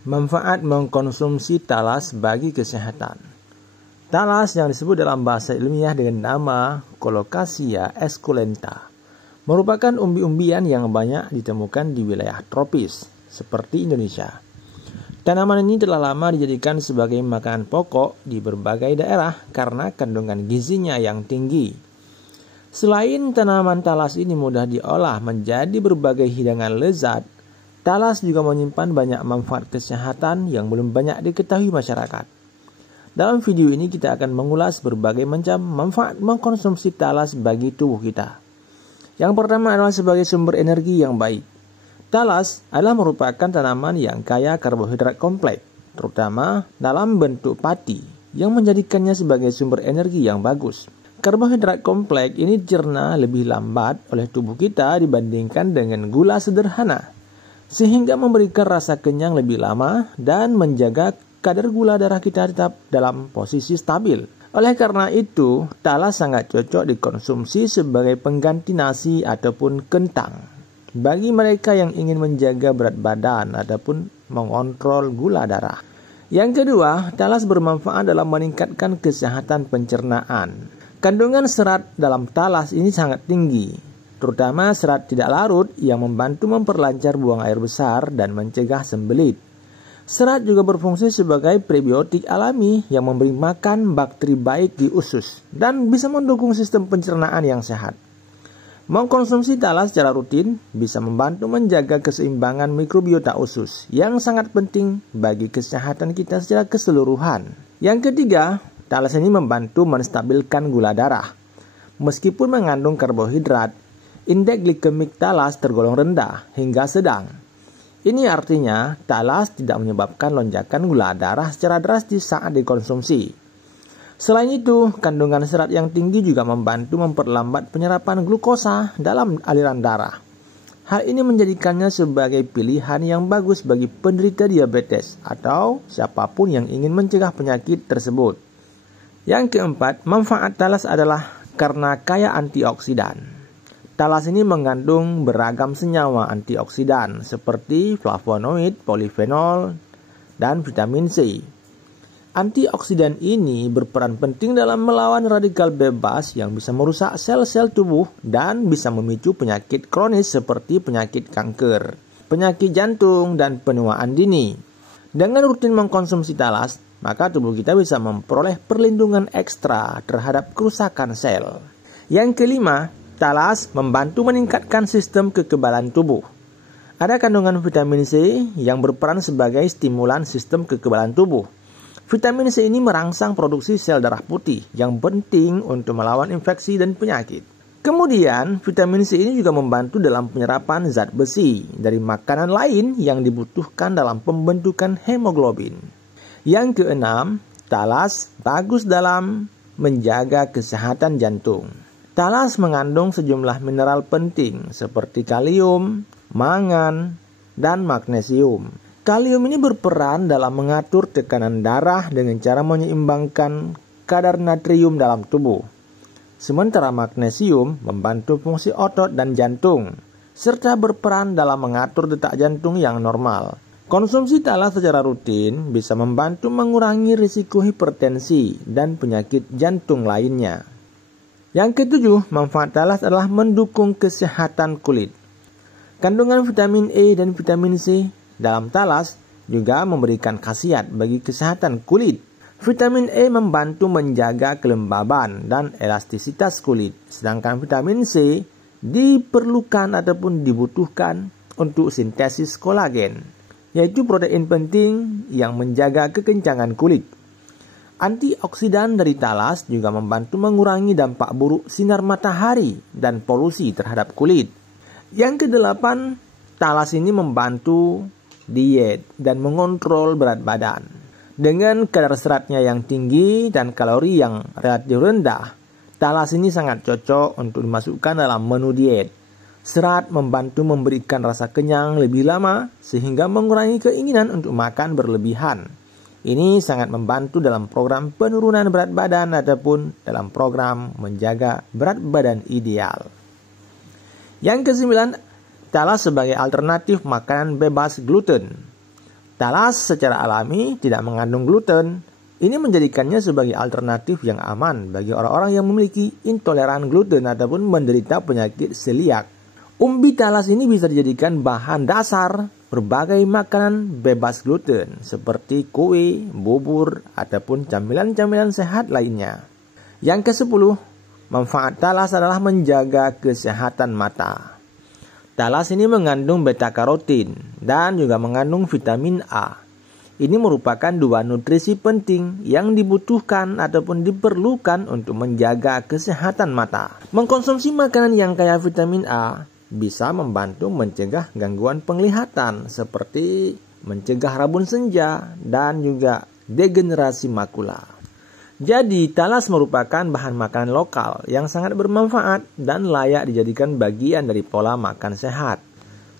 Manfaat mengkonsumsi talas bagi kesehatan. Talas yang disebut dalam bahasa ilmiah dengan nama Colocasia esculenta merupakan umbi-umbian yang banyak ditemukan di wilayah tropis seperti Indonesia. Tanaman ini telah lama dijadikan sebagai makanan pokok di berbagai daerah karena kandungan gizinya yang tinggi. Selain tanaman talas ini mudah diolah menjadi berbagai hidangan lezat, talas juga menyimpan banyak manfaat kesehatan yang belum banyak diketahui masyarakat. Dalam video ini kita akan mengulas berbagai macam manfaat mengkonsumsi talas bagi tubuh kita. Yang pertama adalah sebagai sumber energi yang baik. Talas adalah merupakan tanaman yang kaya karbohidrat kompleks, terutama dalam bentuk pati, yang menjadikannya sebagai sumber energi yang bagus. Karbohidrat kompleks ini dicerna lebih lambat oleh tubuh kita dibandingkan dengan gula sederhana, sehingga memberikan rasa kenyang lebih lama dan menjaga kadar gula darah kita tetap dalam posisi stabil. Oleh karena itu, talas sangat cocok dikonsumsi sebagai pengganti nasi ataupun kentang bagi mereka yang ingin menjaga berat badan ataupun mengontrol gula darah. Yang kedua, talas bermanfaat dalam meningkatkan kesehatan pencernaan. Kandungan serat dalam talas ini sangat tinggi, terutama serat tidak larut yang membantu memperlancar buang air besar dan mencegah sembelit. Serat juga berfungsi sebagai prebiotik alami yang memberi makan bakteri baik di usus dan bisa mendukung sistem pencernaan yang sehat. Mengkonsumsi talas secara rutin bisa membantu menjaga keseimbangan mikrobiota usus yang sangat penting bagi kesehatan kita secara keseluruhan. Yang ketiga, talas ini membantu menstabilkan gula darah. Meskipun mengandung karbohidrat, indeks glikemik talas tergolong rendah hingga sedang. Ini artinya talas tidak menyebabkan lonjakan gula darah secara drastis saat dikonsumsi. Selain itu, kandungan serat yang tinggi juga membantu memperlambat penyerapan glukosa dalam aliran darah. Hal ini menjadikannya sebagai pilihan yang bagus bagi penderita diabetes atau siapapun yang ingin mencegah penyakit tersebut. Yang keempat, manfaat talas adalah karena kaya antioksidan. Talas ini mengandung beragam senyawa antioksidan seperti flavonoid, polifenol, dan vitamin C. Antioksidan ini berperan penting dalam melawan radikal bebas yang bisa merusak sel-sel tubuh dan bisa memicu penyakit kronis seperti penyakit kanker, penyakit jantung, dan penuaan dini. Dengan rutin mengkonsumsi talas, maka tubuh kita bisa memperoleh perlindungan ekstra terhadap kerusakan sel. Yang kelima, talas membantu meningkatkan sistem kekebalan tubuh. Ada kandungan vitamin C yang berperan sebagai stimulan sistem kekebalan tubuh. Vitamin C ini merangsang produksi sel darah putih yang penting untuk melawan infeksi dan penyakit. Kemudian, vitamin C ini juga membantu dalam penyerapan zat besi dari makanan lain yang dibutuhkan dalam pembentukan hemoglobin. Yang keenam, talas bagus dalam menjaga kesehatan jantung. Talas mengandung sejumlah mineral penting seperti kalium, mangan, dan magnesium. Kalium ini berperan dalam mengatur tekanan darah dengan cara menyeimbangkan kadar natrium dalam tubuh. Sementara magnesium membantu fungsi otot dan jantung, serta berperan dalam mengatur detak jantung yang normal. Konsumsi talas secara rutin bisa membantu mengurangi risiko hipertensi dan penyakit jantung lainnya. Yang ketujuh, manfaat talas adalah mendukung kesehatan kulit. Kandungan vitamin E dan vitamin C dalam talas juga memberikan khasiat bagi kesehatan kulit. Vitamin E membantu menjaga kelembaban dan elastisitas kulit, sedangkan vitamin C diperlukan ataupun dibutuhkan untuk sintesis kolagen, yaitu protein penting yang menjaga kekencangan kulit. Antioksidan dari talas juga membantu mengurangi dampak buruk sinar matahari dan polusi terhadap kulit. Yang kedelapan, talas ini membantu diet dan mengontrol berat badan. Dengan kadar seratnya yang tinggi dan kalori yang relatif rendah, talas ini sangat cocok untuk dimasukkan dalam menu diet. Serat membantu memberikan rasa kenyang lebih lama sehingga mengurangi keinginan untuk makan berlebihan. Ini sangat membantu dalam program penurunan berat badan ataupun dalam program menjaga berat badan ideal. Yang kesembilan, talas sebagai alternatif makanan bebas gluten. Talas secara alami tidak mengandung gluten. Ini menjadikannya sebagai alternatif yang aman bagi orang-orang yang memiliki intoleran gluten ataupun menderita penyakit seliak. Umbi talas ini bisa dijadikan bahan dasar berbagai makanan bebas gluten seperti kue, bubur, ataupun camilan-camilan sehat lainnya. Yang ke-10, manfaat talas adalah menjaga kesehatan mata. Talas ini mengandung beta-karotin dan juga mengandung vitamin A. Ini merupakan dua nutrisi penting yang dibutuhkan ataupun diperlukan untuk menjaga kesehatan mata. Mengkonsumsi makanan yang kaya vitamin A bisa membantu mencegah gangguan penglihatan seperti mencegah rabun senja dan juga degenerasi makula. Jadi, talas merupakan bahan makanan lokal yang sangat bermanfaat dan layak dijadikan bagian dari pola makan sehat.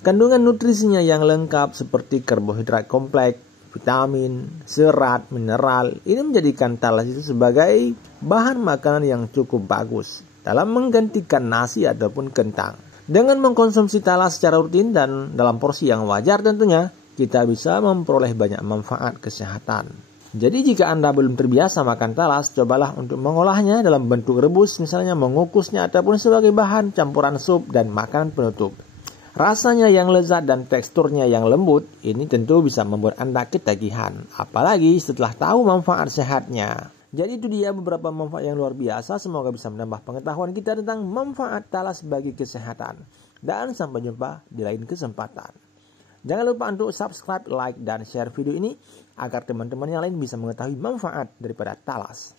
Kandungan nutrisinya yang lengkap seperti karbohidrat kompleks, vitamin, serat, mineral, ini menjadikan talas itu sebagai bahan makanan yang cukup bagus dalam menggantikan nasi ataupun kentang. Dengan mengkonsumsi talas secara rutin dan dalam porsi yang wajar tentunya, kita bisa memperoleh banyak manfaat kesehatan. Jadi jika Anda belum terbiasa makan talas, cobalah untuk mengolahnya dalam bentuk rebus, misalnya mengukusnya ataupun sebagai bahan campuran sup dan makanan penutup. Rasanya yang lezat dan teksturnya yang lembut, ini tentu bisa membuat Anda ketagihan, apalagi setelah tahu manfaat sehatnya. Jadi itu dia beberapa manfaat yang luar biasa, semoga bisa menambah pengetahuan kita tentang manfaat talas bagi kesehatan. Dan sampai jumpa di lain kesempatan. Jangan lupa untuk subscribe, like, dan share video ini agar teman-teman yang lain bisa mengetahui manfaat daripada talas.